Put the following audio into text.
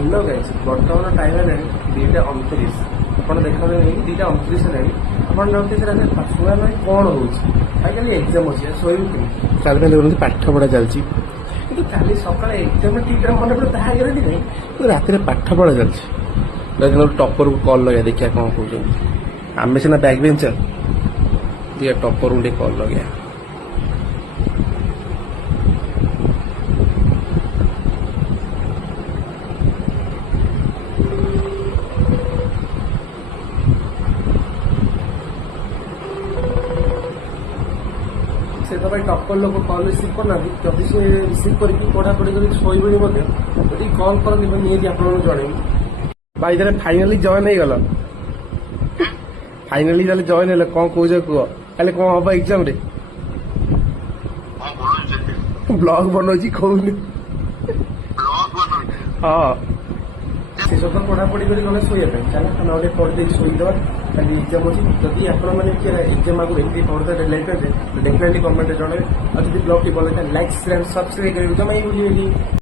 Hello guys বর্তমান time ହେଲାଣି 2:29 ଆପଣ ଦେଖାଯାଉନି 2:29 ହେଲାଣି ଆପଣ ଜାଣନ୍ତି ସେଟା ଛୁଆ ମାନେ କ'ଣ ହେଉଛି ଆଜିକାଲି ଏକ୍ଜାମ୍ ଅଛି ଶୋଇବୁ କେମିତି କାଲି ପାଇଁ ଦେଖୁଛନ୍ତି ପାଠ ପଢ଼ା ଚାଲିଛି କିନ୍ତୁ କାଲି ସକାଳେ ଏକ୍ଜାମ୍ ଠିକ୍ରେ ମନେ ପଡ଼େ ତାହା ଗ୍ୟାରେଣ୍ଟି ନାହିଁ କିନ୍ତୁ ରାତିରେ ପାଠ ପଢ଼ା ଚାଲିଛି ଟପରକୁ କଲ୍ ଲଗେଇବା ଦେଖିବା କ'ଣ କହୁଛନ୍ତି ଆମେ ସିନା ବ୍ୟାକ୍ ବେଞ୍ଚର ଟିକେ ଟପରକୁ ଟିକେ କଲ୍ ଲଗେଇବା से तो भाई टप्पर लोक कल रिसीव करना जदि से रिसीव करके पढ़ापढ़ी कर शोबे जदि कल कर निहती आप जन भाई तेरे फाइनाली जॉइन हो गल फाइनाली ताले जॉइन है कौन कौच कह खाली कौन हम एग्जाम रे ब्लॉग बनौची कहून हाँ से सब पढ़ापढ़ी कर गले शोया चल ना पढ़े शोईदे खाली एग्जाम अच्छी जदि आपने एग्जाम आगे एमती पढ़ते रिलेटेड डेफिनेटली कमेंट जन और ब्लॉग टी भल लाइक शेयर सब्सक्राइब करेंगे जमा बुझे।